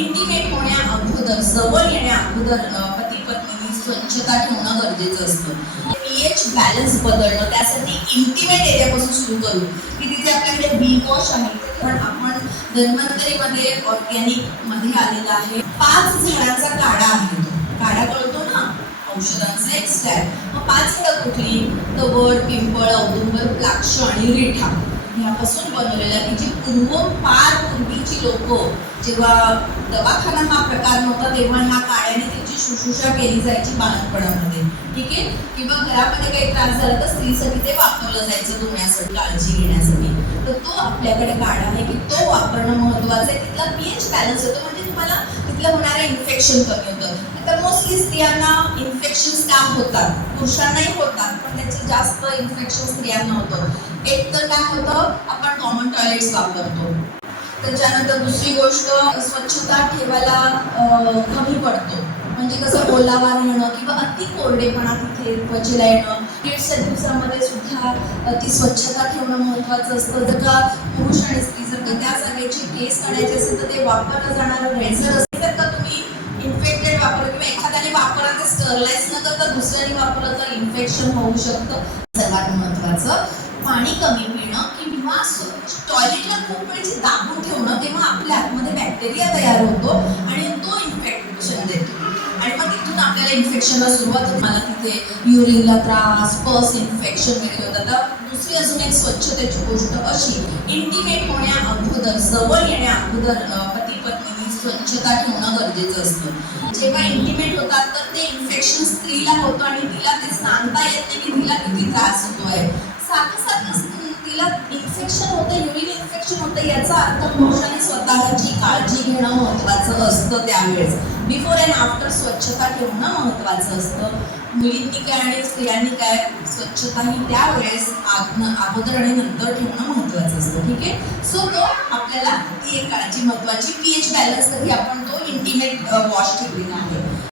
Intimate होण्या अगोदर जवळ येण्या अगोदर पती पत्नीने स्वच्छता ठेवणं गरजेचं असतं. पीएच बॅलन्स बदलणं त्यासाठी इंटिमेट एरियापासून सुरू करू. की तिथे आपल्याकडे बी वॉश आहे पण आपण धन्वंतरीमध्ये ऑर्गॅनिकमध्ये आलेला आहे. पाच झाडांचा काढा आहे. काढा कळतो ना? औषधांचा एक्स्ट्रॅक्ट मग पाच झाडं कुठली? तवड पिंपळ औदुंबर प्लाक्ष आणि रिठा. ह्यापासून बनवलेला की जी पूर्व पार पूर्वीची लोक जेव्हा दवाखाना हा प्रकार नव्हता तेव्हा ह्या काळ्याने त्याची शुश्रूषा केली जायची बालपणामध्ये. ठीक आहे? किंवा घरामध्ये काही त्रास झाला तर स्त्रीसाठी ते वापरलं जायचं धुण्यासाठी काळजी घेण्यासाठी. तर तो आपल्याकडे काढा आहे की तो वापरणं महत्वाचं आहे. तिथला पीएच बॅलन्स होतो म्हणजे तुम्हाला तिथलं होणारं इन्फेक्शन कमी होतं. तर मोस्टली स्त्रियांना इन्फेक्शन का होतात? पुरुषांनाही होतात पण इन्फेक्शन स्त्रियांना होतं. एक तर काय होतं आपण कॉमन टॉयलेट्स वापरतो. त्याच्यानंतर दुसरी गोष्ट स्वच्छता ठेवायला कमी पडतो. म्हणजे कसं ओलावा राहणं किंवा अति कोरडेपणा तिथे त्वचेला येणं. पिरियड्सच्या दिवसामध्ये सुद्धा ती स्वच्छता ठेवणं महत्त्वाचं असतं. जर का पुरुष आणि स्त्री जर का त्या जागेची केस काढायची असेल तर ते वापरलं जाणारं रेझर असेल तर का तुम्ही इन्फेक्टेड वापरलं किंवा एखाद्याने वापरलं ते स्टरलाइज न करता दुसऱ्याने वापरलं तर इन्फेक्शन होऊ शकतं. सर्वात पाणी कमी पिणं किंवा टॉयलेटला खूप वेळची दाबून ठेवणं तेव्हा आपल्या आतमध्ये बॅक्टेरिया तयार होतो आणि तो इन्फेक्शन देतो. आणि मग तिथून आपल्याला इन्फेक्शनला सुरुवात होते. मला तिथे युरिनला त्रास पस इन्फेक्शन वगैरे होतं. तर दुसरी अजून एक स्वच्छतेची गोष्ट अशी इंटिमेट होण्या अगोदर जवळ येण्या अगोदर पती पत्नी स्वच्छता ठेवणं गरजेचं असतं. जेव्हा इंटिमेट होतात तर ते इन्फेक्शन स्त्रीला होतं आणि तिला ते सांगता येत नाही की तिला किती त्रास होतोय. सारखं सारखं तिला इन्फेक्शन होतं युरिन इन्फेक्शन होतं याचा अर्थ पुरुषाने स्वतःची काळजी घेणं महत्त्वाचं असतं त्यावेळेस. बिफोर अँड आफ्टर स्वच्छता ठेवणं महत्त्वाचं असतं. मुलींनी काय आणि स्त्रियांनी काय स्वच्छता ही त्यावेळेस अगोदर आणि नंतर ठेवणं महत्त्वाचं असतं. ठीक आहे? सो तो आपल्याला ती एक काळजी महत्वाची पी एच बॅलन्ससाठी आपण तो इंटिमेट वॉश ठेवलेला आहे.